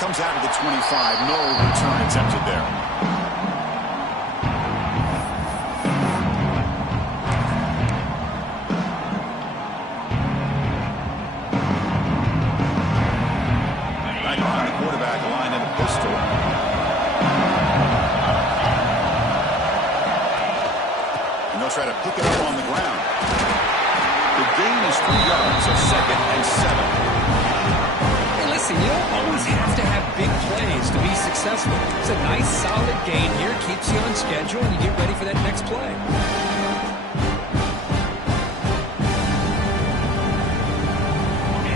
comes out of the 25. No return attempted there. Back behind the quarterback line in a pistol. And they'll try to pick it up on the ground. The gain is 3 yards, so 2nd and 7. Listen, you don't always have to have big plays to be successful. It's a nice, solid gain here. Keeps you on schedule, and you get ready for that next play.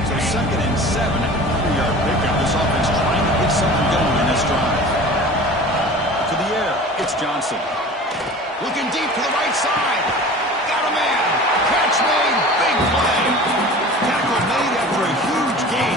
So 2nd and 7, 3-yard pickup. This offense trying to get something going in this drive. To the air, it's Johnson. Looking deep to the right side. Got a man. Catch made. Big play. Tackle made after a huge gain.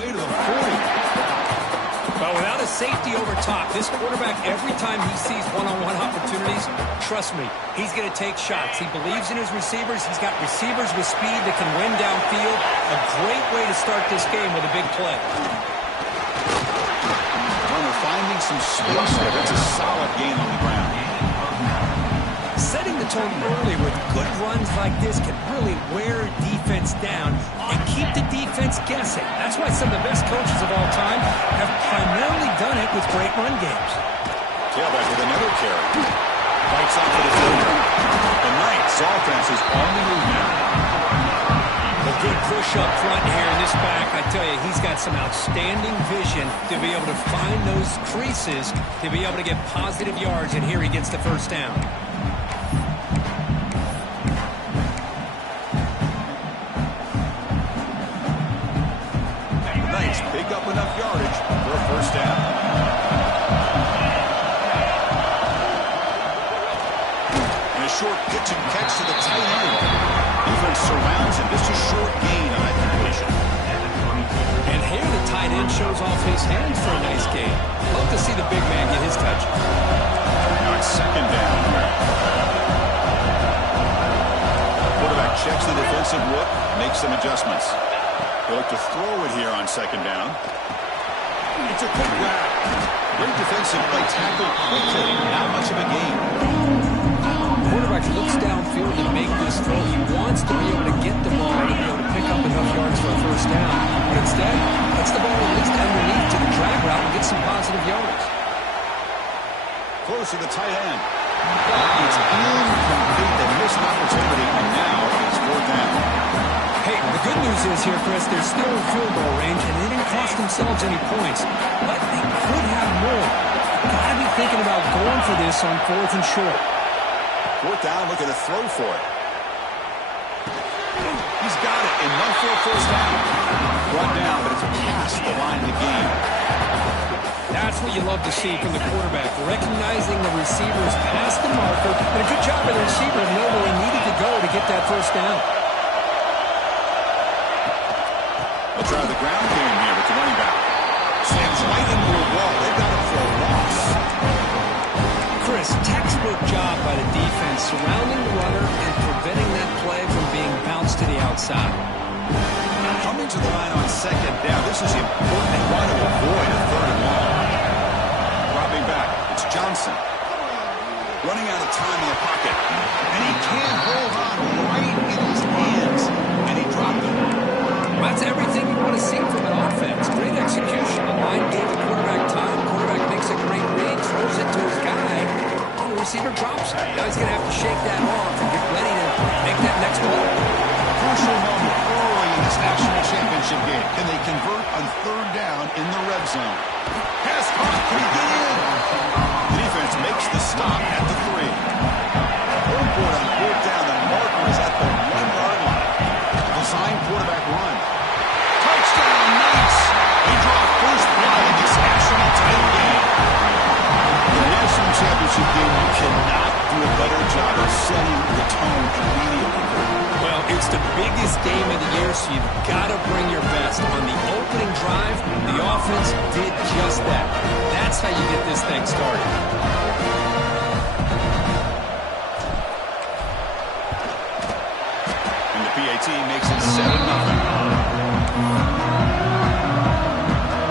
To the 40. But without a safety over top, this quarterback, every time he sees one-on-one opportunities, trust me, he's going to take shots. He believes in his receivers. He's got receivers with speed that can win downfield. A great way to start this game with a big play. Runner finding some space there. That's a solid gain on the ground. Setting the tone early with good runs like this can really wear defense down and keep the defense guessing. That's why some of the best coaches of all time have primarily done it with great run games. Tailback with another carry. Fights off for the fielder. The Knights offense is on the move now. A good push up front here in this back. I tell you, he's got some outstanding vision to be able to find those creases, to be able to get positive yards, and here he gets the first down. Pick up enough yardage for a first down. And a short pitch and catch to the tight end. Defense surrounds him. Just a short gain on that completion. And here the tight end shows off his hands for a nice gain. Love to see the big man get his touch. Now it's 2nd down. Quarterback checks the defensive look, makes some adjustments. They'll look to throw it here on 2nd down. It's a quick grab. Great defensive play, tackled quickly. Not much of a gain. Quarterback looks downfield to make this throw. He wants to be able to get the ball to be able to pick up enough yards for a first down. But instead, gets the ball at least underneath to the drag route and gets some positive yards. Close to the tight end. It's incomplete. They missed an opportunity, and now it's 4th down. Hey, the good news is here, Chris, they're still in field goal range, and they didn't cost themselves any points. But they could have more. Got to be thinking about going for this on 4th and short. 4th down, looking to throw for it. He's got it, enough for a first down. Brought down, but it's past the line of the game. That's what you love to see from the quarterback, recognizing the receivers past the marker, and a good job by the receiver of knowing where he needed to go to get that first down. They'll try the ground game here with the running back. Slams right into a wall. They've got him for a loss. Chris, textbook job by the defense surrounding the runner and preventing that play from being bounced to the outside. Coming to the line on 2nd down. This is important. They want to avoid a 3rd and long. Dropping back. It's Johnson. Running out of time in the pocket. And he can't hold on right in his hands. And he dropped it. That's everything you want to see from an offense. Great execution. The line gave the quarterback time. Quarterback makes a great read, throws it to his guy, and the receiver drops it. Now he's going to have to shake that off and get ready to make that next play. Crucial moment early in this national championship game. Can they convert on 3rd down in the red zone? Pass caught. Can he get in? The defense makes the stop at the 3. Home board on 4th down. The marker is at the 1-yard line. championship game, you cannot do a better job of setting the tone immediately. Well, it's the biggest game of the year, so you've got to bring your best. On the opening drive, the offense did just that. That's how you get this thing started. And the PAT makes it 7-0.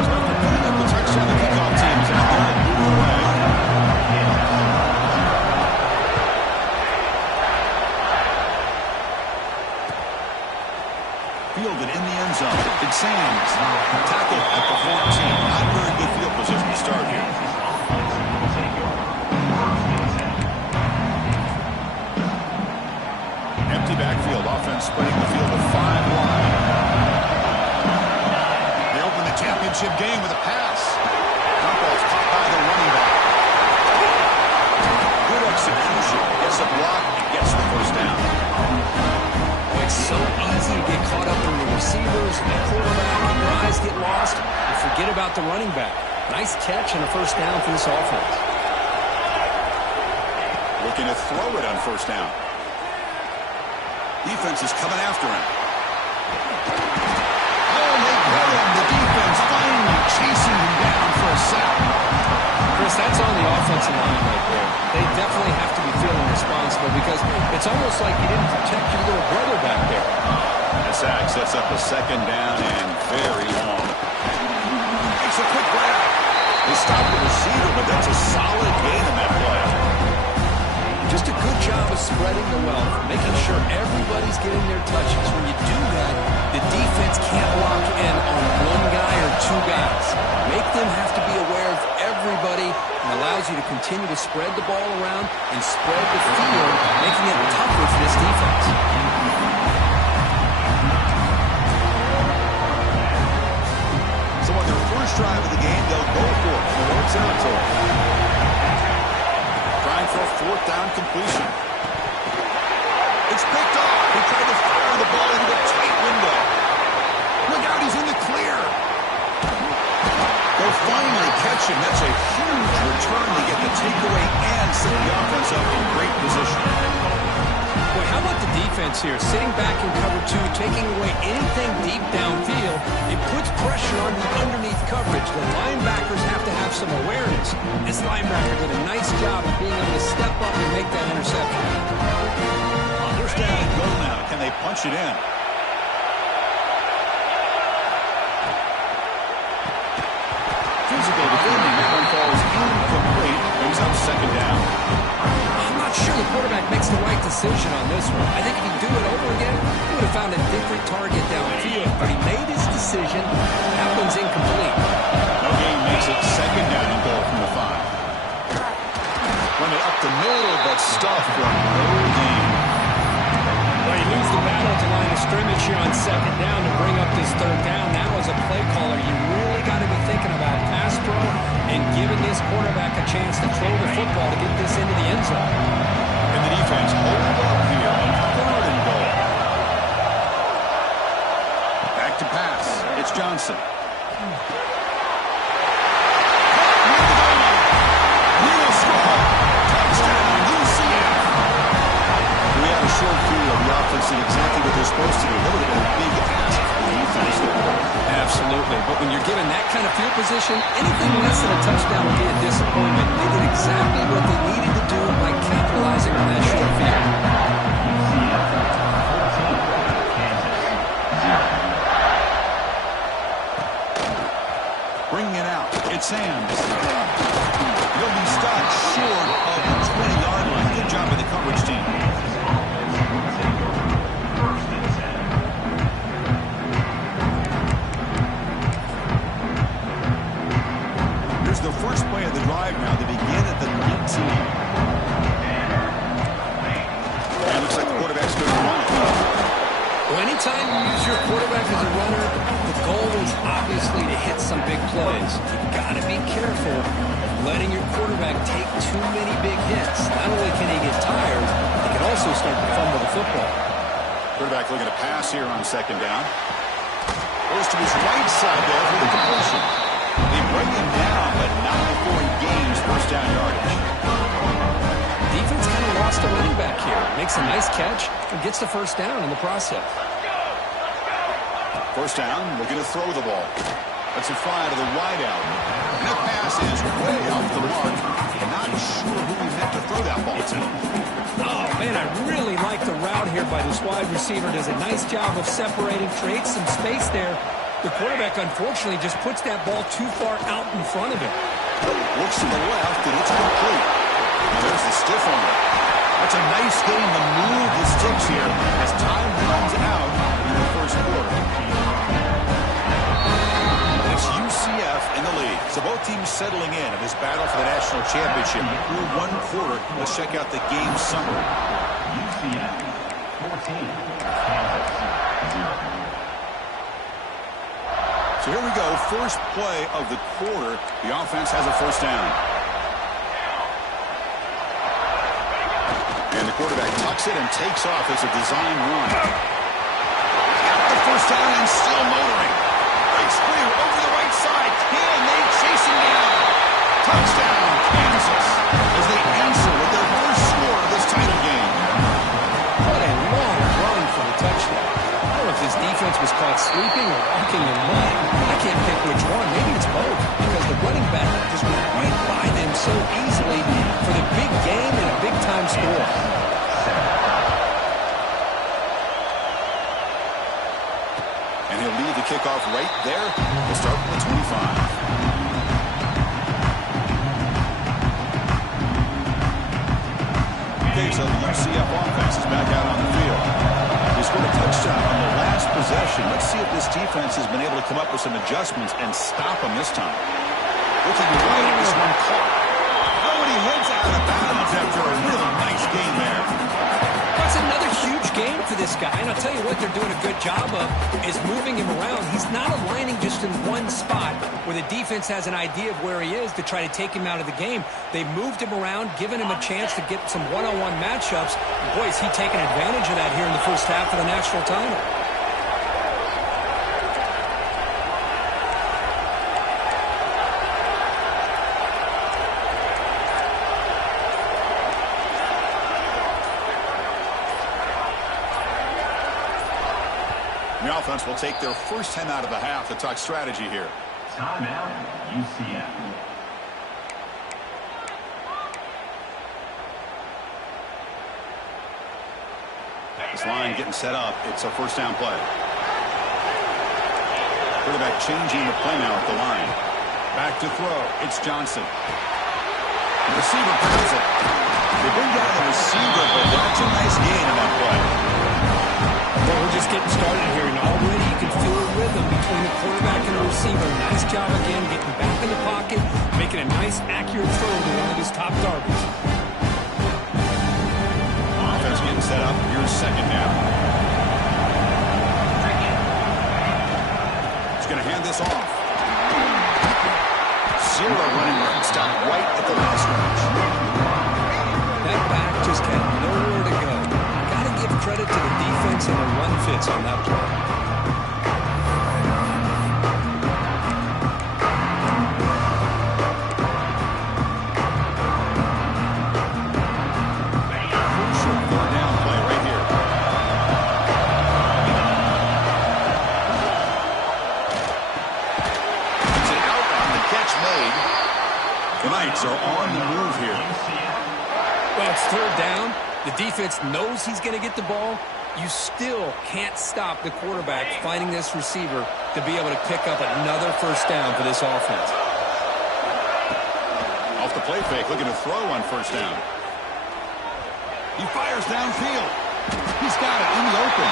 So after putting up the touchdown, the kickoff team is out there and moving away. Fielded in the end zone. Ncaa tackled at the 14. Not very good field position to start here. Empty backfield. Offense spreading the field to 5 wide. They open the championship game with a pass. Dump ball's caught by the running back. Good execution. Gets a block and gets the first down. It's so easy to get caught up in the receivers and the quarterback, and your eyes get lost, and forget about the running back. Nice catch and a first down for this offense. Looking to throw it on first down. Defense is coming after him. Oh, they got him. The defense finally chasing him down for a sack. Chris, that's on the offensive line right there. They definitely have to be feeling responsible because it's almost like you didn't protect your little brother back there. The sack sets up a second down and very long. Makes a quick grab. They stop the receiver, but that's a solid gain in that play. Just a good job of spreading the wealth, making sure everybody's getting their touches. When you do that, the defense can't lock in on one guy or two guys. Make them have to be aware of everybody, and allows you to continue to spread the ball around and spread the field, making it tougher for this defense. So on their first drive of the game, they'll go for it in their territory. Trying for a fourth down completion. It's picked off. He tried to fire the ball into a tight window. Look out, he's in the clear. They'll finally catch him. That's a huge return to get the takeaway and set the offense up in great position. Boy, how about the defense here? Sitting back in cover two, taking away anything deep downfield. It puts pressure on the underneath coverage. The linebackers have to have some awareness. This linebacker did a nice job of being able to step up and make that interception. First down and goal now. Can they punch it in? Physical defending. That one falls incomplete. Brings up second down. I'm not sure the quarterback makes the right decision on this one. I think if he'd do it over again, he would have found a different target downfield. But he made his decision. That one's incomplete. No gain makes it second down and goal from the 5. Run it up the middle, but stuffed for no gain. Well, you lose the battle at the line of scrimmage here on second down to bring up this third down. Now, as a play caller, you really got to be thinking about pass pro and giving this quarterback a chance to throw the football to get this into the end zone. And the defense hold up here on third and goal. Back to pass. It's Johnson. Short view of the offense and exactly what they're supposed to do. That would have been a big ask for the defense there. Absolutely. But when you're given that kind of field position, anything less than a touchdown would be a disappointment. They did exactly what they needed to do by capitalizing on that short field. Bringing it out. It's Sams. He'll be stopped short of the 20-yard line. Good job by the coverage team. Here's the first play of the drive now. They begin at the 19. And it looks like the quarterback's going to run it. Well, anytime you use your quarterback as a runner, the goal is obviously to hit some big plays. You've got to be careful of letting your quarterback take too many big hits. Not only can he get tired, he can also start to fumble the football. Quarterback looking to pass here on second down. Goes to his right side there for the completion. They bring him down, but not before he gains first down yardage. makes a nice catch, and gets the first down in the process. First down, looking to throw the ball. That's a fly to the wide out. And that pass is way off the mark. Not sure who he meant to throw that ball to. Oh, man, I really like the route here by this wide receiver. Does a nice job of separating, creates some space there. The quarterback, unfortunately, just puts that ball too far out in front of him. Looks to the left, and it's complete. Now there's the stiff on it. That's a nice game to move the sticks here as time runs out in the first quarter. And it's UCF in the lead. So both teams settling in this battle for the national championship. Through one quarter, let's check out the game summary. UCF 14, Kansas 0. So here we go, first play of the quarter. The offense has a first down. And the quarterback tucks it and takes off as a design run. Got the first down and still motoring. Breaks free over the right side. Can they chase him down? Touchdown, Kansas, as they answer with their first score of this title game. What a long run for the touchdown. I don't know if this defense was caught sleeping or walking in mud. I can't pick which one. Maybe it's both, because the running back just went right by them so easily for the big game and a big-time score. And he'll lead the kickoff right there. We'll start with the 25. Okay, so the UCF offense is back out on the field. They scored a touchdown on the last possession. Let's see if this defense has been able to come up with some adjustments and stop them this time. Looking right at this one caught. Oh, and he heads out of bounds after a really nice game there. That's another huge game for this guy, and I'll tell you what they're doing a good job of is moving him around. He's not aligning just in one spot where the defense has an idea of where he is to try to take him out of the game. They moved him around, given him a chance to get some one-on-one matchups. And boy, is he taking advantage of that here in the first half of the national title. The offense will take their first time out of the half to talk strategy here. Timeout, UCF. This line getting set up. It's a first down play. Quarterback changing the play now at the line. Back to throw. It's Johnson. The receiver passes it. They bring down the receiver, but that's a nice gain in that play. Well, we're just getting started here, and already you can feel a rhythm between the quarterback and the receiver. Nice job again, getting back in the pocket, making a nice, accurate throw to one of his top targets. Offense getting set up. Here's second down. He's going to hand this off. Zero running room. Stop right at the last stretch. That back just had nowhere to go. Got to give credit to the defense and the run fits on that play. Are on the move here. Well, it's third down. The defense knows he's going to get the ball. You still can't stop the quarterback finding this receiver to be able to pick up another first down for this offense. Off the play fake, looking to throw on first down. He fires downfield. He's got it in the open.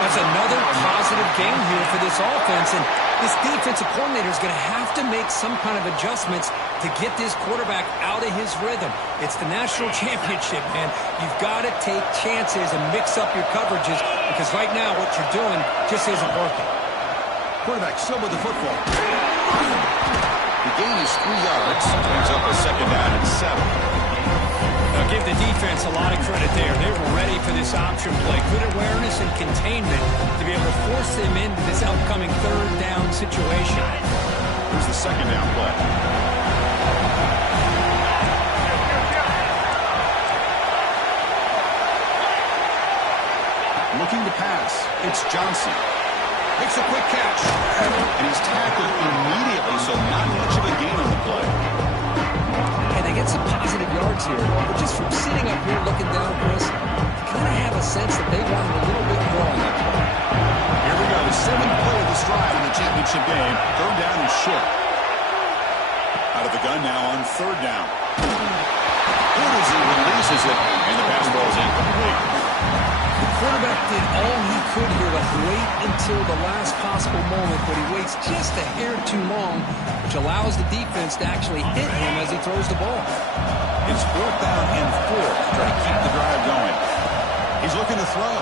That's another positive game here for this offense, and this defensive coordinator is going to have to make some kind of adjustments to get this quarterback out of his rhythm. It's the national championship, man. You've got to take chances and mix up your coverages, because right now what you're doing just isn't working. Quarterback still with the football. The gain is 3 yards. Brings up a second down and 7. I'll give the defense a lot of credit there. They were ready for this option play. Good awareness and containment to be able to force them into this upcoming third down situation. Here's the second down play. It's Johnson. Makes a quick catch. And he's tackled immediately, so not much of a gain on the play. And they get some positive yards here. But just from sitting up here looking down, Chris, you kind of have a sense that they wanted a little bit more on that play. Here we go. The seventh play of this drive in the championship game. Third down and short. Out of the gun now on third down. He releases it, and the pass ball is incomplete. The quarterback did all he could here to wait until the last possible moment, but he waits just a hair too long, which allows the defense to actually hit him as he throws the ball. It's fourth down and 4 to try to keep the drive going. He's looking to throw,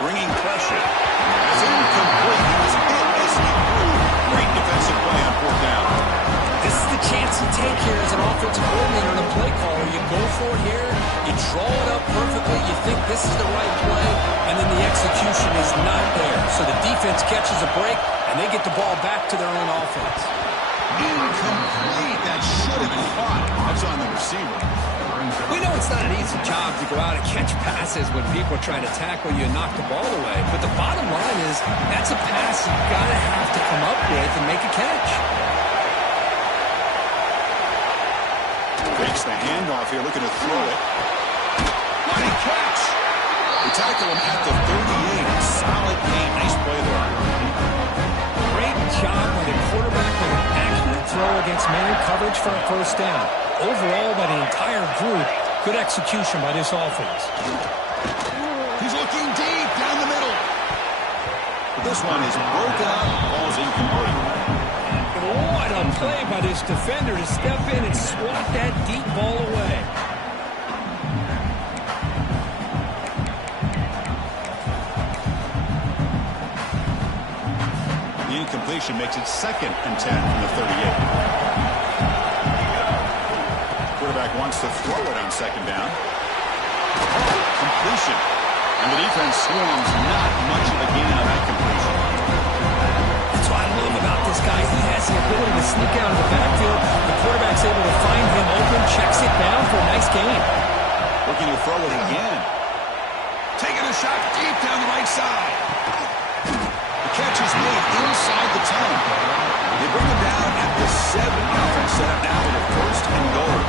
bringing pressure. It's incomplete. He was hit as he threw. Great defensive play on fourth down. This is the chance you take here as an offensive coordinator and a play caller. You go for it here, you draw it up perfectly, you think this is the right play, and then the execution is not there. So the defense catches a break, and they get the ball back to their own offense. Incomplete. That should have been caught. That's on the receiver. We know it's not an easy job to go out and catch passes when people are trying to tackle you and knock the ball away. But the bottom line is that's a pass you've got to have to come up with and make a catch. Takes the handoff here, looking to throw it. What a catch! They tackle him at the 38. Solid gain. Nice play there. Great job by the quarterback with an accurate throw against man coverage for a first down. Overall, by the entire group, good execution by this offense. He's looking deep down the middle. This one is broken up. Ball's incomplete. What a play by this defender to step in and swat that deep ball away. The incompletion makes it 2nd and 10 from the 38. Quarterback wants to throw it on 2nd down. Completion. And the defense swarms. Not much of a gain on that completion. That's what I love about this guy. He has the ability to sneak out of the backfield. The quarterback's able to find him open, checks it down for a nice gain. Looking to throw it again. Taking a shot deep down the right side. The catch is made inside the 10. They bring him down at the 7. Offense set up now with a 1st and goal.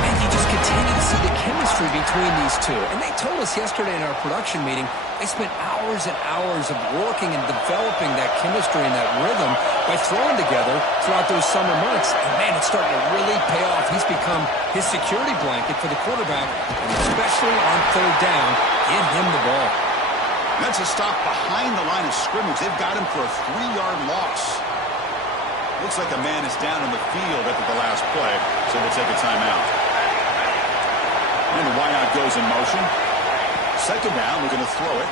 And you just continue to see the chemistry between these two. And they told us yesterday in our production meeting, they spent hours and hours of working and developing that chemistry and that rhythm by throwing together throughout those summer months. And, man, it's starting to really pay off. He's become his security blanket for the quarterback, and especially on third down, get him the ball. That's a stop behind the line of scrimmage. They've got him for a 3-yard loss. Looks like a man is down in the field after the last play, so we'll take a timeout. And the wideout goes in motion. 2nd down, we're going to throw it.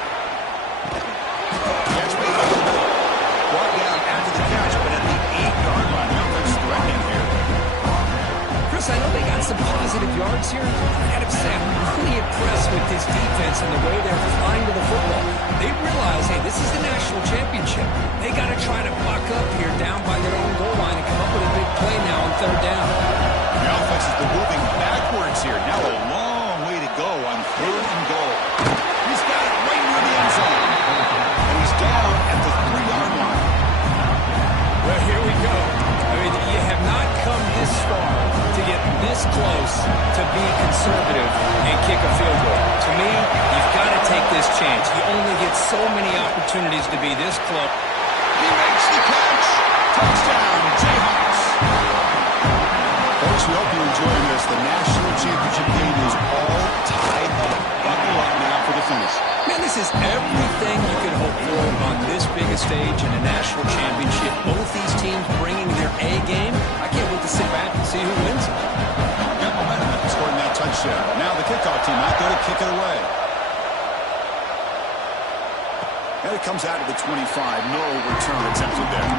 Catch made by the middle. Brought down after the catch, but at the 8-yard line. The offense threatening here. Chris, I know they got some positive yards here. I got to say, I'm really impressed with this defense and the way they're flying to the football. They realize, hey, this is the national championship. They got to try to buck up here down by their own goal line and come up with a big play now on third down. The offense has been moving backwards here. Now a long way to go on 3rd and goal. He's got it right near the end zone. And he's down at the 3-yard line. Well, here we go. I mean, you have not come this far to get this close to be conservative and kick a field goal. To me, you've got to take this chance. You only get so many opportunities to be this close. He makes the catch. Touchdown, Jayhawks. Folks, we hope you're enjoying this. The national championship game is all tied up. Buckle up now for the finish. Man, this is everything you could hope for on this big a stage in a national championship. Both these teams bringing their A game. I can't wait to sit back and see who wins it. Got momentum after scoring that touchdown. Now the kickoff team out there to kick it away. And it comes out of the 25. No return attempted there.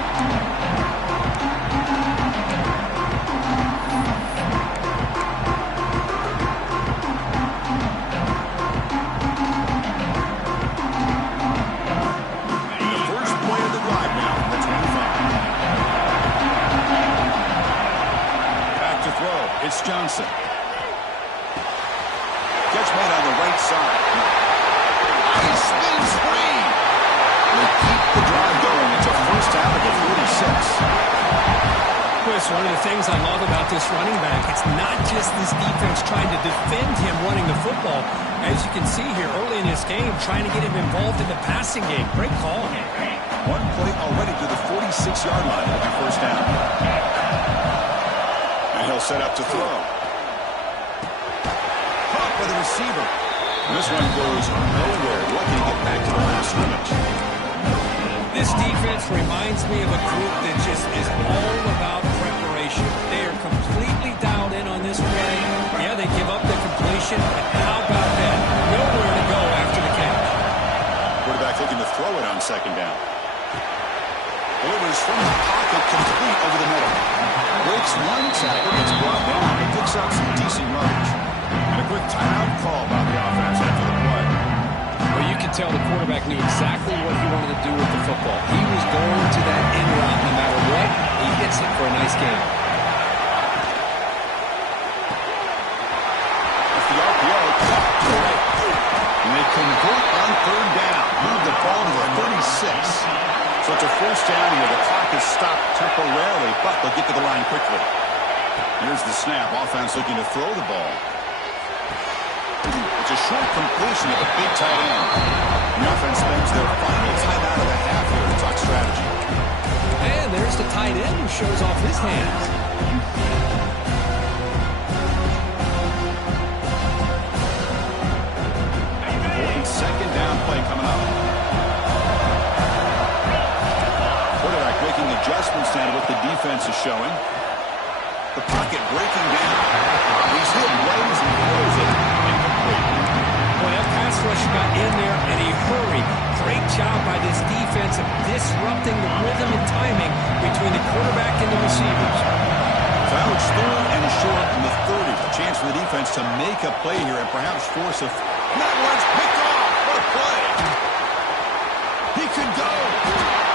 It's Johnson. Catch made on the right side. He spins free. They keep the drive going. It's a first down at the 46. Chris, one of the things I love about this running back, it's not just this defense trying to defend him running the football. As you can see here early in this game, trying to get him involved in the passing game. Great call. One play already to the 46-yard line. It'll be first down. And he'll set up to throw. Caught by the receiver. And this one goes nowhere. Lucky to get back to the line of scrimmage. This defense reminds me of a group that just is all about preparation. They are completely dialed in on this play. Yeah, they give up the completion, but how about that? Nowhere to go after the catch. Quarterback looking to throw it on second down. Delivers from the pocket, complete over the middle. Breaks one tackle, gets brought down, and picks up some decent yardage. And a quick timeout call by the offense after the play. Well, you can tell the quarterback knew exactly what he wanted to do with the football. He was going to that in route no matter what. He hits it for a nice game. It's the RPO, caught to the right. And they convert on third down. Move the ball to the 36. So it's a first down here. The clock is stopped temporarily, but they'll get to the line quickly. Here's the snap. Offense looking to throw the ball. It's a short completion of a big tight end. The offense spends their final timeout of the half here to talk strategy. And there's the tight end who shows off his hands. Important second down play coming up. Quarterback making adjustments now to what the defense is showing. The pocket breaking down. He's hit right as he throws it. Incomplete. Well, that pass rush got in there and he hurried. Great job by this defense of disrupting the rhythm and timing between the quarterback and the receivers. Crouch third and short in the 30. A chance for the defense to make a play here and perhaps force a... That one's picked off. What a play. He could go.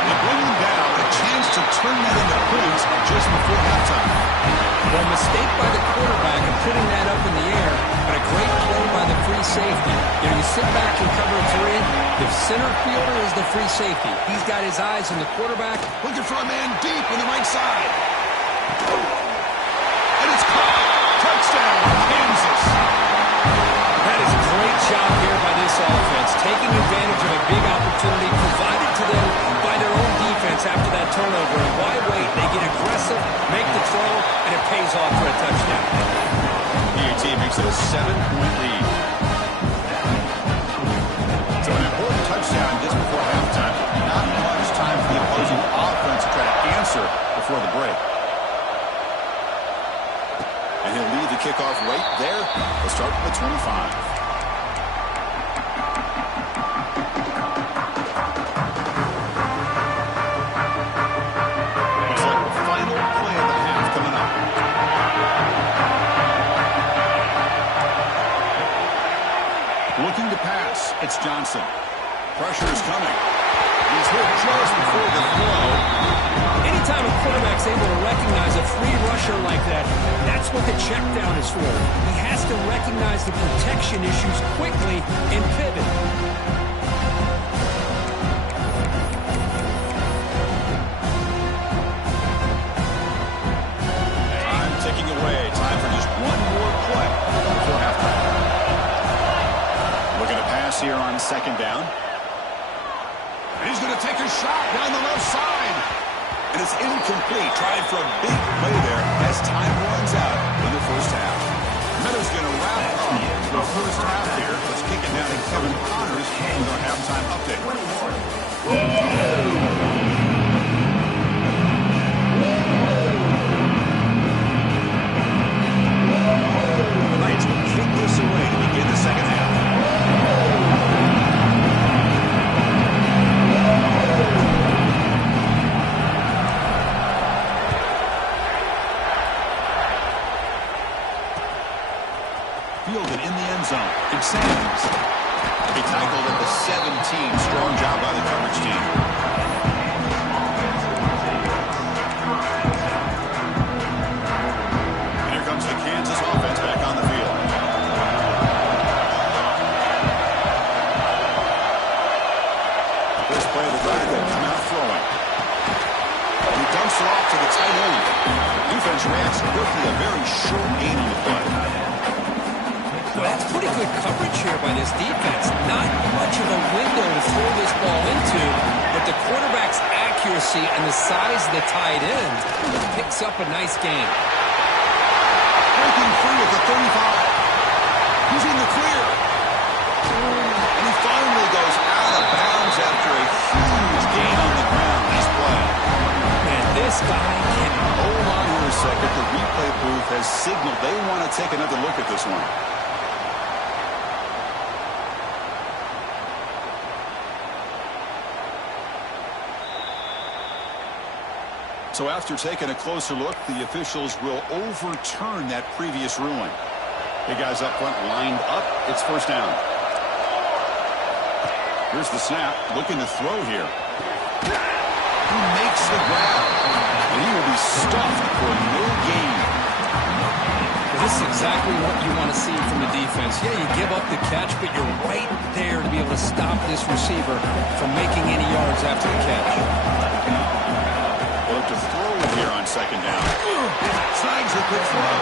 They bring him down. A chance to turn that into points just before halftime. Well, mistake by the quarterback of putting that up in the air, but a great play by the free safety. You know, you sit back and cover three. The center fielder is the free safety. He's got his eyes on the quarterback. Looking for a man deep on the right side. And it's caught. Touchdown, Kansas. That is a great job here by this offense, taking advantage of a big opportunity provided to them by their own defense after that turnover. And why wait? They get aggressive, make the throw, and it pays off for a touchdown. PAT makes it a 7-point lead. So an important touchdown just before halftime. Not much time for the opposing offense to try to answer before the break. And he'll lead the kickoff right there. We'll start from the 25. Looking to pass. It's Johnson. Pressure is coming. He's hit just before the throw. Anytime a quarterback's able to recognize a free rusher like that, that's what the check down is for. He has to recognize the protection issues quickly and pivot. Time ticking away. Time for just one more play before halftime. Looking to pass here on second down. And he's going to take a shot down the left side. And it's incomplete. Trying for a big play there as time runs out in the first half. Meadow's going to wrap up the first half here. Let's kick it down to Kevin Connors with our halftime update. The Knights will kick this away to begin the second half. Fielded in the end zone. Examines. He tackled at the 17. Strong job by the coverage team. And here comes the Kansas offense back on the field. good coverage here by this defense. Not much of a window to throw this ball into, but the quarterback's accuracy and the size of the tight end picks up a nice gain. Breaking free at the 35. He's in the clear. And he finally goes out of bounds after a huge gain on the ground. Nice play. Man, this guy can... Hold on here a second. The replay booth has signaled they want to take another look at this one. So after taking a closer look, the officials will overturn that previous ruling. Big guys up front lined up. It's first down. Here's the snap. Looking to throw here. He makes the grab. And he will be stuffed for no gain. This is exactly what you want to see from the defense. Yeah, you give up the catch, but you're right there to be able to stop this receiver from making any yards after the catch. They'll look to throw it here on second down. Snags a good throw.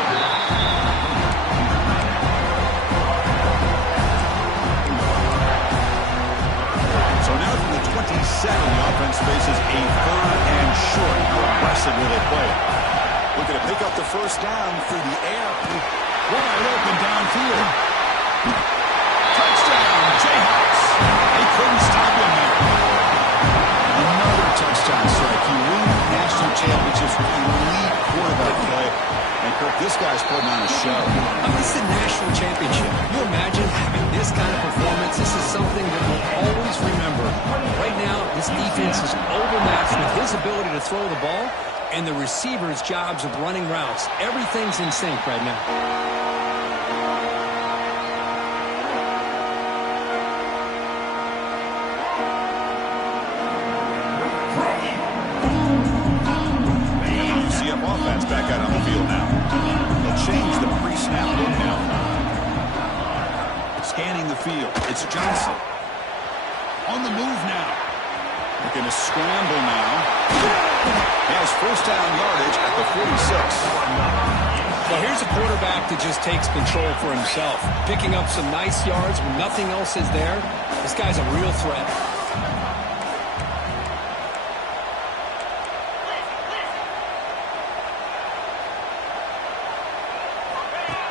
So now from the 27, the offense faces a third and short. How aggressive will they play? Looking to pick up the first down through the air. Wide open downfield. Touchdown, Jayhawks. They couldn't stop him there. Another touchdown strike. You win national championships with elite quarterback play. And Kirk, this guy's putting on a show. This is a national championship. Can you imagine having this kind of performance? This is something that we'll always remember. Right now, this defense is overmatched with his ability to throw the ball and the receiver's jobs of running routes. Everything's in sync right now. CF offense back out on the field now. They'll change the pre-snap look now. Scanning the field. It's Johnson. On the move now. They're going to scramble now. He has first down yardage at the 46. Well, here's a quarterback that just takes control for himself. Picking up some nice yards when nothing else is there. This guy's a real threat.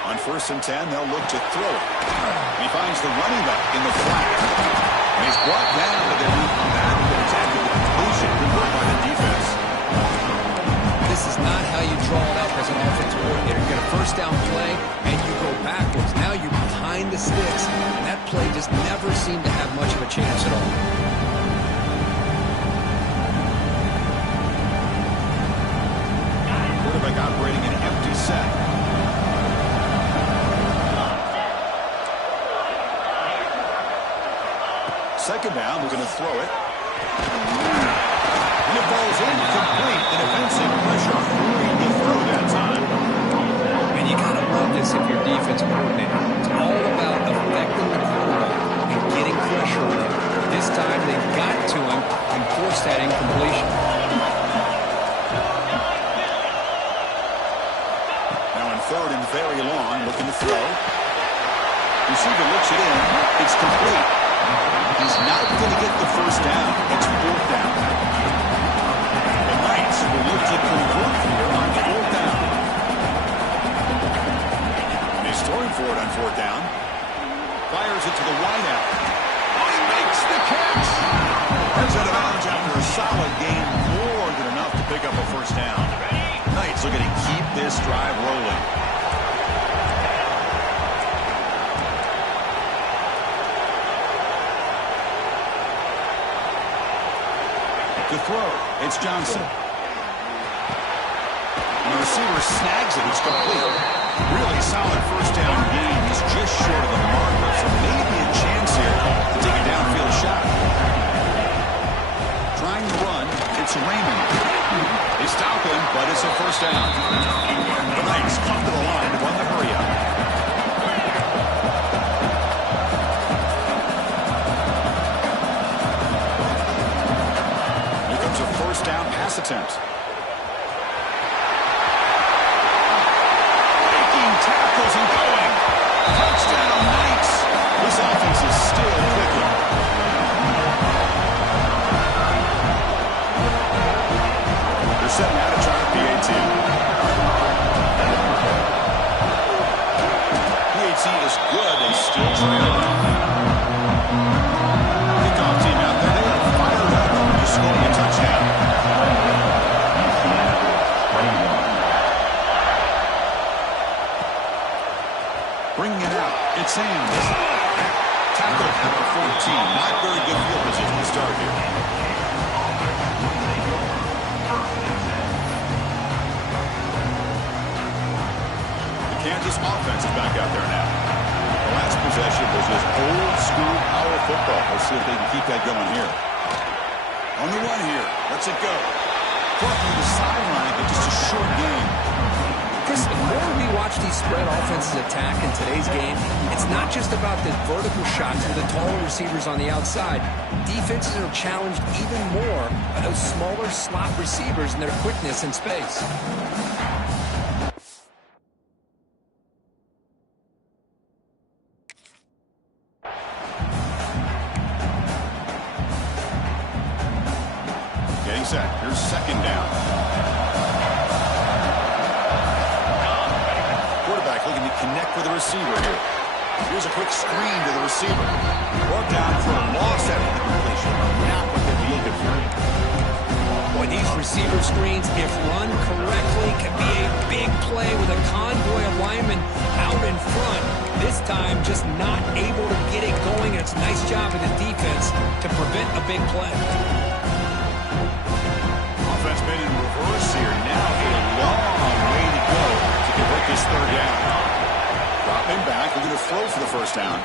On 1st and 10, they'll look to throw it. He finds the running back in the flat. And he's brought down, but they move back to attack the conclusion. Good work by the defense. This is not how you draw it up as an offensive coordinator. You get a first down play, and you go backwards. Now you're behind the sticks, and that play just never seemed to have much of a chance at all. Quarterback operating an empty set. Second down, we're going to throw it. And it falls incomplete. The defensive pressure hurried the throw that time. And you got to love this if you're a defensive coordinator. It's all about affecting the quarterback and getting pressure on him. This time they got to him and forced that incompletion. Now in third and very long, looking to throw. Receiver looks it in. It's complete. He's not going to get the first down. It's fourth down. The Knights will look to convert here on fourth down. And he's throwing for it on fourth down. Fires it to the wideout. Oh, he makes the catch. Runs out of bounds after a solid gain, more than enough to pick up a first down. Knights looking to keep this drive rolling. To throw, it's Johnson. And the receiver snags it. It's complete. Really solid first down gain. He's just short of the marker, so maybe a chance here to take a downfield shot. Trying to run, it's Raymond. They stop him, but it's a first down. The Knights come to the line to run the hurry up. First down pass attempt. Breaking tackles and going. Touchdown, Knights. efficiency is good. They still trail. Kickoff team out there. They are fired up. He's scoring a touchdown. Bringing it out. It's Ncaa. Tackle at the 14. Not very good field position to start here. Kansas offense is back out there now. The last possession was just old school power football. Let's see if they can keep that going here. On the run here. Let's it go. Caught near the sideline, but just a short game. Chris, the more we watch these spread offenses attack in today's game, it's not just about the vertical shots with the taller receivers on the outside. Defenses are challenged even more by those smaller slot receivers and their quickness in space. Getting set. Here's second down. Quarterback looking to connect with the receiver here. Here's a quick screen to the receiver. Brought down for a loss after the completion. Not what they'd be looking for. Boy, these receiver screens, if run correctly, can be a big play with a convoy of linemen out in front. This time, just not able to get it going. And it's a nice job of the defense to prevent a big play. Offense made in reverse here. Now a long way to go to convert this third down. Dropping back, looking to throw for the first down.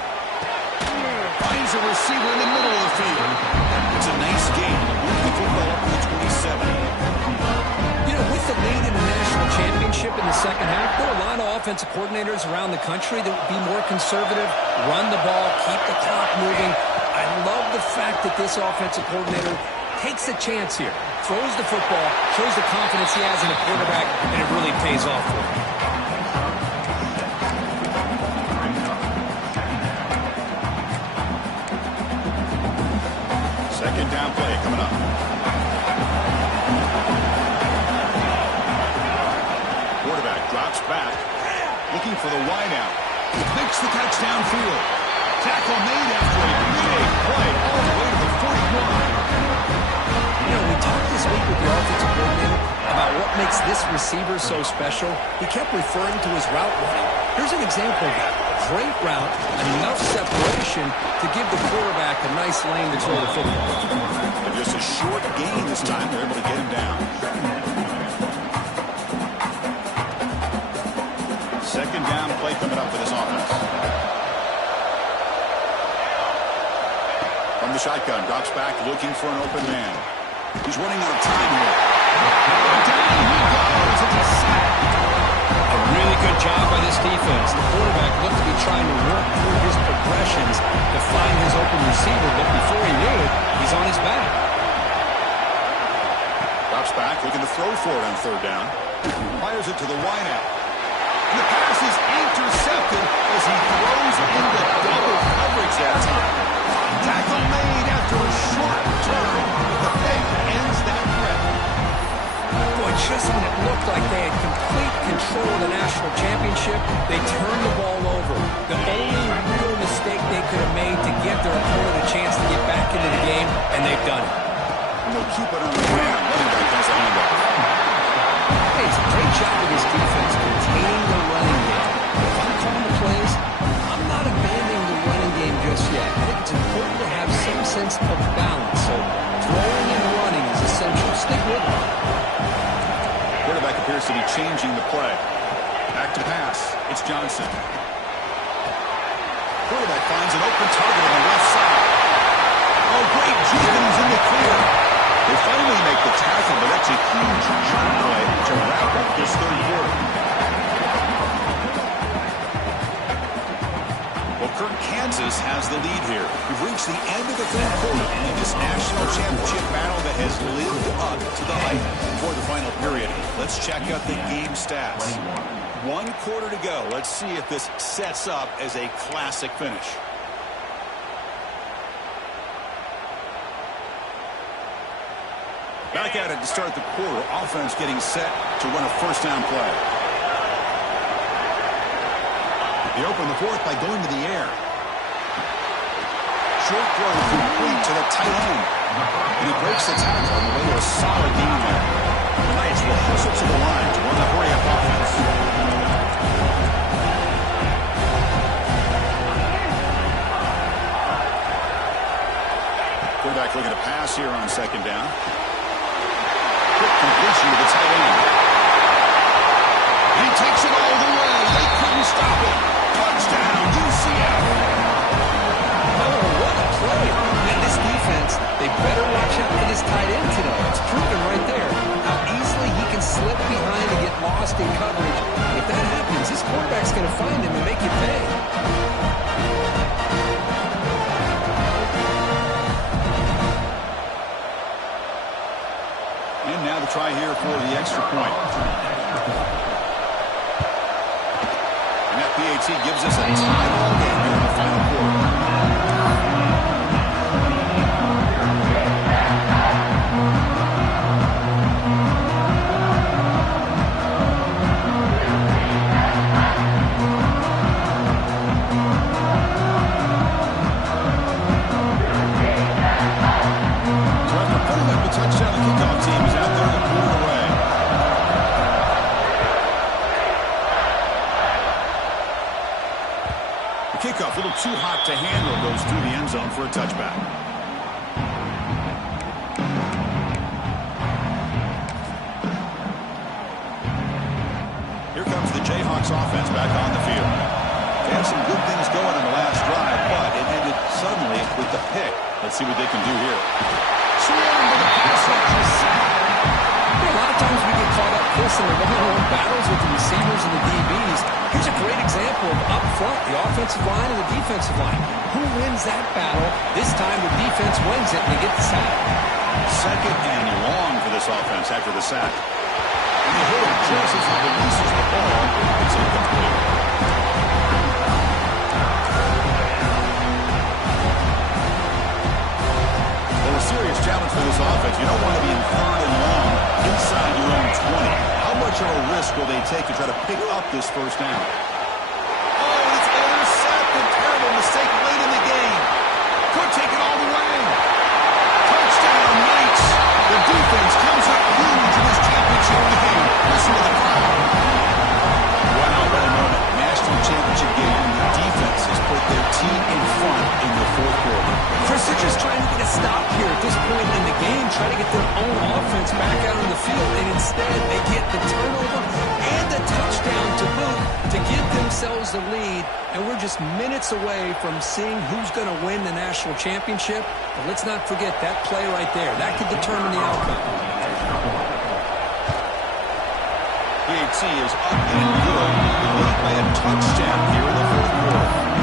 Finds a receiver in the middle of the field. It's a nice game. Move the football up to the 27. You know, with the lead in the national championship in the second half, there are a lot of offensive coordinators around the country that would be more conservative, run the ball, keep the clock moving. I love the fact that this offensive coordinator takes a chance here, throws the football, shows the confidence he has in a quarterback, and it really pays off for him. Second down play coming up. Quarterback drops back, looking for the wideout. Makes the touchdown field. Tackle made after a big play all the way to the 41. You know, we talked this week with the offensive coordinator about what makes this receiver so special. He kept referring to his route running. Here's an example of that. Great route, enough separation to give the quarterback a nice lane to throw the football. And just a short gain this time. They're able to get him down. Second down play coming up for this offense. From the shotgun, drops back, looking for an open man. He's running out of time here. Down he goes. It's a sack. A really good job by this defense. The quarterback looked to be trying to work through his progressions to find his open receiver, but before he knew it, he's on his back. Drops back, looking to throw for it on third down. Fires it to the wideout. And the pass is intercepted as he throws into double coverage that time. Tackle made after a short return. The pick ends that threat. Boy, just when it looked like they had complete control of the national championship, they turned the ball over. The only real mistake they could have made to give their opponent a chance to get back into the game, and they've done it. And they'll keep it on the ground. Running back has the handoff. Hey, it's a great job of this defense containing the running game. If I'm calling the plays, I'm not abandoning the running game just yet. I think it's important to have some sense of balance. So throwing and running is essential. Stick with it. Quarterback appears to be changing the play. Back to pass. It's Johnson. Quarterback finds an open target on the left side. Oh, great Jenkins in the clear. They finally make the tackle, but that's a huge jump play to wrap up this third quarter. Well, Kansas has the lead here. We've reached the end of the third quarter in this national championship battle that has lived up to the hype for the final period. Let's check out the game stats. 1 quarter to go. Let's see if this sets up as a classic finish. Back at it to start the quarter. Offense getting set to run a first down play. They open the fourth by going to the air. Short throw complete to the tight end. And he breaks the tackle on the way to a solid gain there. The Knights will hustle to the line to run the hurry-up offense. Quarterback looking to pass here on second down. Quick completion to the tight end. And he takes it all the way. They couldn't stop him. Touchdown, UCF. Oh, what a play. Man, this defense, they better watch out for this tight end today. It's proven right there how easily he can slip behind and get lost in coverage. And if that happens, this quarterback's going to find him and make you pay. And now the try here for the extra point. And that PAT gives us a tie ball game here in the final quarter. Touchdown, the kickoff team is out there to pull it away. The kickoff, a little too hot to handle, goes through the end zone for a touchback. Here comes the Jayhawks offense back on the field. They had some good things going in the last drive, but it ended suddenly with the pick. Let's see what they can do here. A lot of times we get caught up, Chris, in the one-on-one battles with the receivers and the DBs. Here's a great example of up front, the offensive line and the defensive line. Who wins that battle? This time the defense wins it and they get the sack. Second and long for this offense after the sack. And he hit him just as he releases the ball. It's incomplete. A serious challenge for this offense. You don't want to be in third and long inside your own 20. How much of a risk will they take to try to pick up this first down? Oh, it's intercepted. Terrible mistake late in the game. Could take it all the way. Touchdown, Knights. The defense comes up huge in this championship game. Listen to the crowd. Wow, what a moment. National championship game. The defense has put their team in front in the fourth quarter. Chris, they're just trying to get a stop here at this point in the game, trying to get their own offense back out on the field, and instead they get the turnover and the touchdown to boot to give themselves the lead, and we're just minutes away from seeing who's going to win the national championship. But let's not forget that play right there. That could determine the outcome. PAT is up and good. The lead by a touchdown here in the fourth quarter.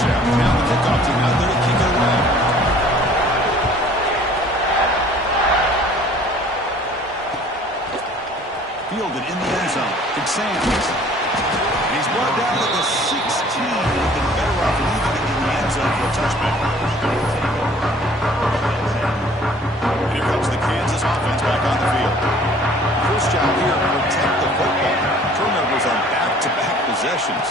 Now the kickoff team out there to kick it away. Fielded in the end zone. Ncaa. And he's brought down to the 16. They've been better off leaving it in the end zone for a touchback. And here comes the Kansas offense back on the field. First job here, protect the football. Turnovers on back-to-back possessions.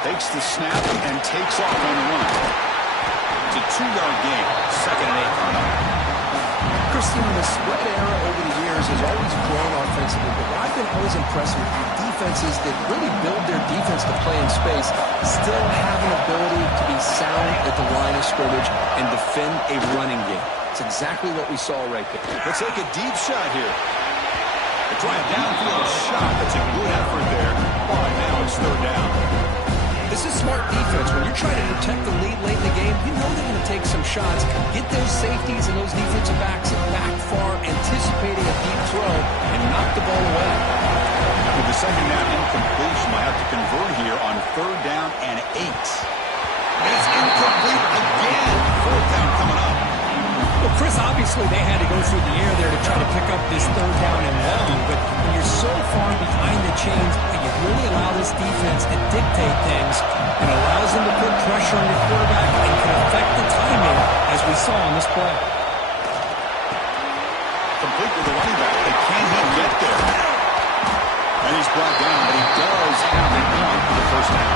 Takes the snap and takes off on the run. It's a 2-yard gain. Second and 8 coming up. Christian, the spread era over the years has always grown offensively, but what I've been always impressed with defenses that really build their defense to play in space still have an ability to be sound at the line of scrimmage and defend a running game. It's exactly what we saw right there. Let's take a deep shot here. They try a downfield shot. That's a good effort there. All right, now it's third down. This is smart defense. When you're trying to protect the lead late in the game, you know they're going to take some shots. Get those safeties and those defensive backs back far, anticipating a deep throw, and knock the ball away. With the second down incompletion, I have to convert here on third down and 8. And it's incomplete again. Fourth down coming up. Well, Well, Chris, obviously they had to go through the air there to try to pick up this third down and long, but when you're so far behind the chains, you really allow this defense to dictate things. It allows them to put pressure on your quarterback and can affect the timing, as we saw on this play. Complete with the running back. Can he get there? And he's brought down, but he does have a point for the first down.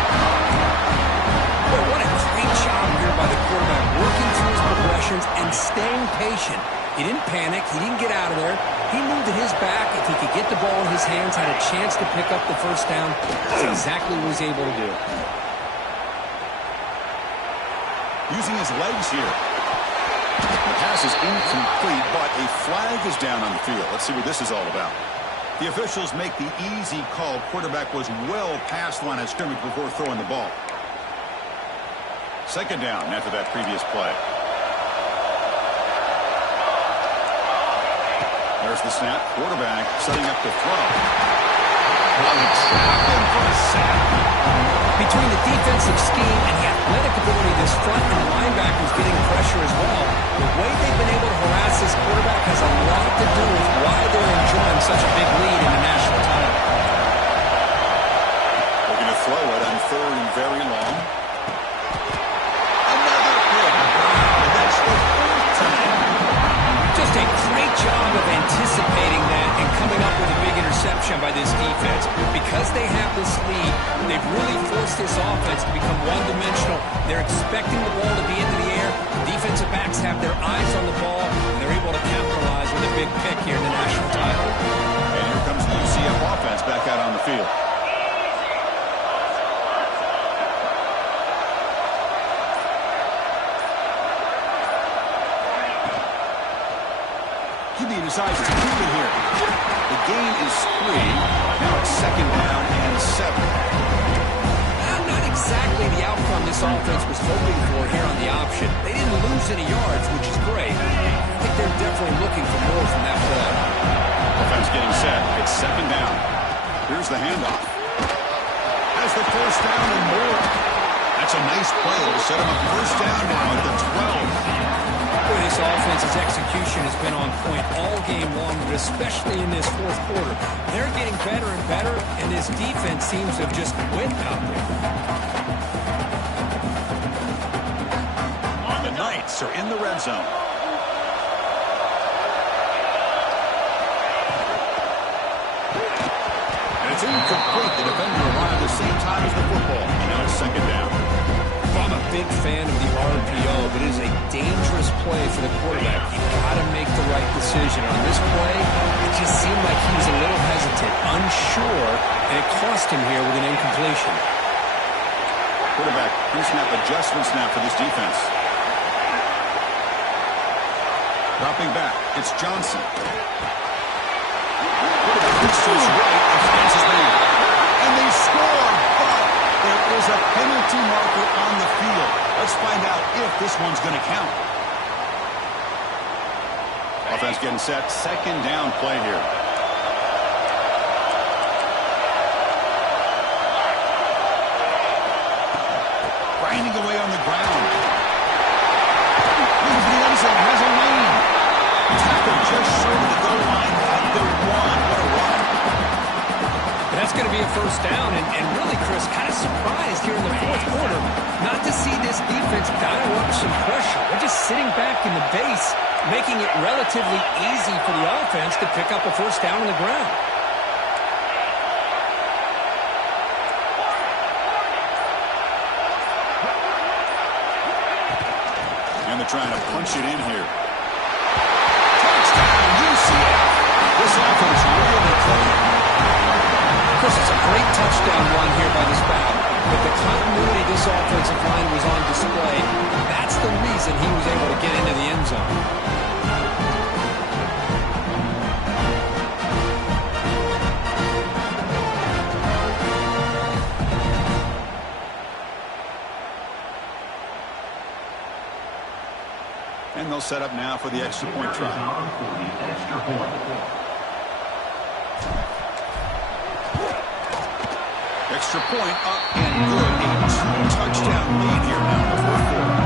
Boy, what a great job here by the quarterback, working through his progressions and staying patient. He didn't panic. He didn't get out of there. He moved to his back. If he could get the ball in his hands, had a chance to pick up the first down. That's exactly what he's able to do. Using his legs here. The pass is incomplete, but a flag is down on the field. Let's see what this is all about. The officials make the easy call. Quarterback was well past the line of scrimmage before throwing the ball. Second down after that previous play. There's the snap. Quarterback setting up to throw. Trapped in for a sack. Between the defensive scheme and the athletic ability of this front and the linebackers getting pressure as well, the way they've been able to harass this quarterback has a lot to do with why they're enjoying such a big lead in the national title. Looking to throw it on third and very long. Another pick. That's the fourth time. Just a great job of anticipating that and coming up with a big interception by this defense. Because they have this lead, they've really forced this offense to become one-dimensional. They're expecting the ball to be into the air. The defensive backs have their eyes on the ball, and they're able to capitalize with a big pick here in the national title. And here comes the UCF offense back out on the field. He decides to keep it here. The gain is 3. Now it's second down and 7. Not exactly the outcome this offense was hoping for here on the option. They didn't lose any yards, which is great. I think they're definitely looking for more from that play. Offense getting set. It's second down. Here's the handoff. Has the first down and more. That's a nice play. It'll set him up first down now at the 12. Boy, this offense's execution has been on point all game long, but especially in this fourth quarter. They're getting better and better, and this defense seems to have just quit out there. The Knights are in the red zone. And it's incomplete. The defender arrived at the same time as the football. And now it's second down. I'm a big fan of the RPO, but it is a dangerous play for the quarterback. You've got to make the right decision. On this play, it just seemed like he was a little hesitant, unsure, and it cost him here with an incompletion. Quarterback, pre-snap adjustments now for this defense. Dropping back, it's Johnson. Quarterback looks to his right, and finds his man. And they score, but there is a penalty marker on the field. Let's find out if this one's going to count. Offense getting set. Second down play here. Grinding away on the ground. Into the end zone. Has a lane. Tackle just short of the goal line at the 1. What a run. That's going to be a first down, and really, Chris, kind of surprised here in the fourth quarter not to see this defense dial up some pressure. They're just sitting back in the base, making it relatively easy for the offense to pick up a first down on the ground. And they're trying to punch it in here. Touchdown, UCF. This offense really clicking. Chris, it's a great touchdown run here by this back, but the continuity this offensive line was on display. That's the reason he was able to get into the end zone. And they'll set up now for the extra point try. Extra point. Extra point up and good. A 2-touchdown lead here now in the fourth quarter.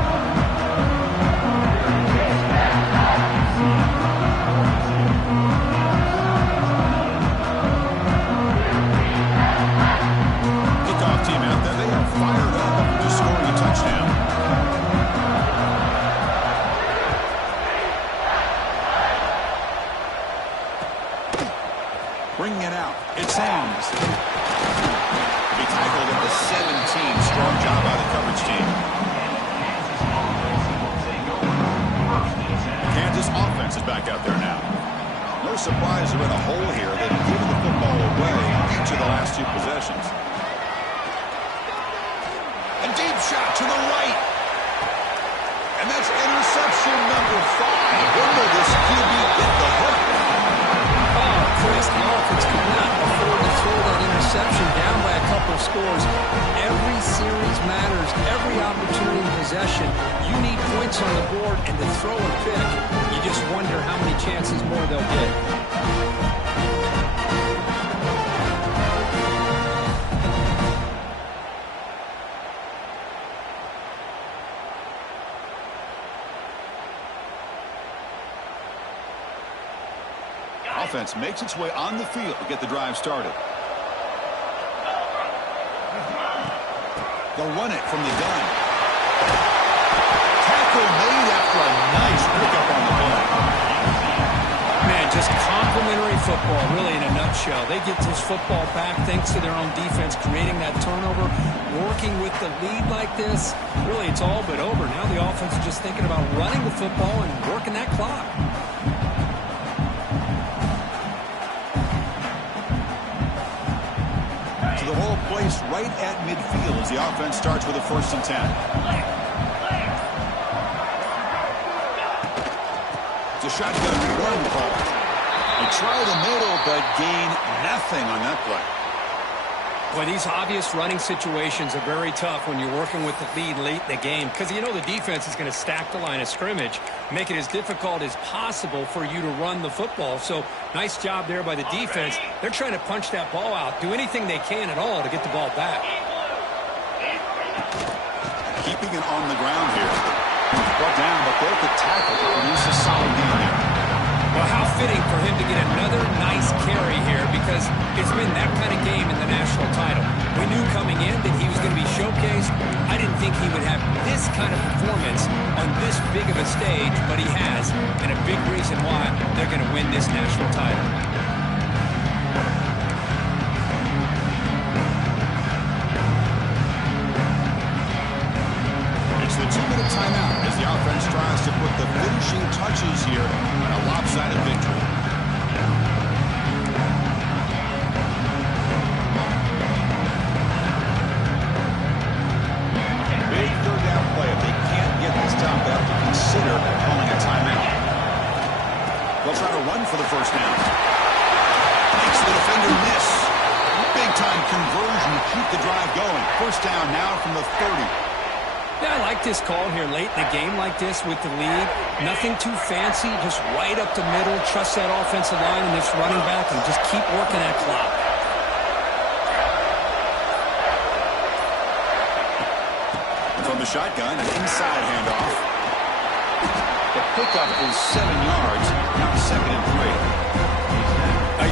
A deep shot to the right. And that's interception number 5. When will this QB get the hook? Oh, Chris, the offense could not afford to throw that interception down by a couple of scores. Every series matters. Every opportunity in possession. You need points on the board, and to throw a pick, you just wonder how many chances more they'll get. Offense makes its way on the field to get the drive started. They'll run it from the gun. Tackle made after a nice pickup on the play. Man, just complimentary football, really, in a nutshell. They get this football back thanks to their own defense, creating that turnover, working with the lead like this. Really, it's all but over. Now the offense is just thinking about running the football and working that clock. The whole place right at midfield as the offense starts with a 1st and 10. It's a shotgun run call. They try the middle, but gain nothing on that play. Boy, these obvious running situations are very tough when you're working with the lead late in the game because you know the defense is going to stack the line of scrimmage, make it as difficult as possible for you to run the football. So nice job there by the defense. They're trying to punch that ball out, do anything they can at all to get the ball back. Keeping it on the ground here. Brought down, but broke the tackle to produce a solid gain there. Well, how fitting for him to get another nice carry here because it's been that kind of game in the national title. We knew coming in that he was going to be showcased. I didn't think he would have this kind of performance on this big of a stage, but he has, and a big reason why they're going to win this national title. It's the 2-minute timeout as the offense tries to put the finishing touches here on a lopsided victory. Big 3rd down play. If they can't get this down, they have to consider calling a timeout. They'll try to run for the 1st down. Makes the defender miss. Big-time conversion to keep the drive going. 1st down now from the 30. Yeah, I like this call here late in the game like this with the lead. Nothing too fancy, just right up the middle. Trust that offensive line and this running back and just keep working that clock. From the shotgun, an inside handoff. The pickup is 7 yards, now 2nd and 3.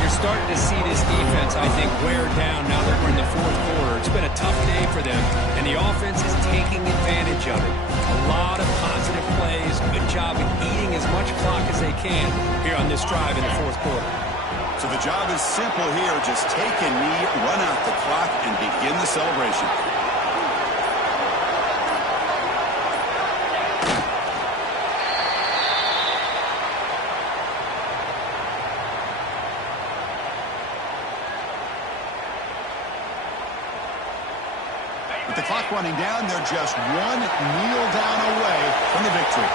You're starting to see this defense, I think, wear down now that we're in the 4th quarter. It's been a tough day for them, and the offense is taking advantage of it. A lot of positive plays. Good job of eating as much clock as they can here on this drive in the 4th quarter. So the job is simple here. Just take a knee, run out the clock, and begin the celebration. With the clock running down, they're just one kneel down away from the victory.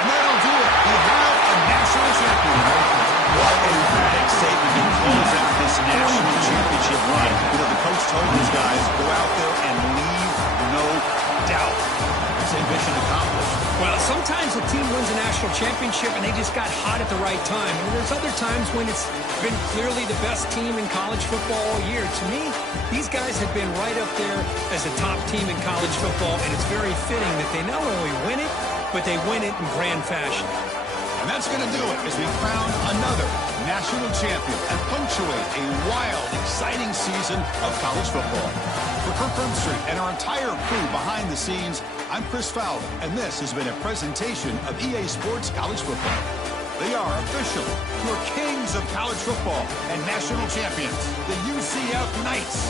And that'll do it. We have a national champion. What an emphatic statement to close out this national championship run. You know, the coach told these guys, go out there and leave no doubt. Same mission accomplished. Well, sometimes a team wins a national championship and they just got hot at the right time. And there's other times when it's been clearly the best team in college football all year. To me, these guys have been right up there as a top team in college football, and it's very fitting that they not only win it, but they win it in grand fashion. And that's going to do it as we crown another national champion and punctuate a wild, exciting season of college football. For Kirk Herbstreit and our entire crew behind the scenes, I'm Chris Fowler, and this has been a presentation of EA Sports College Football. They are official, your kings of college football and national champions, the UCF Knights.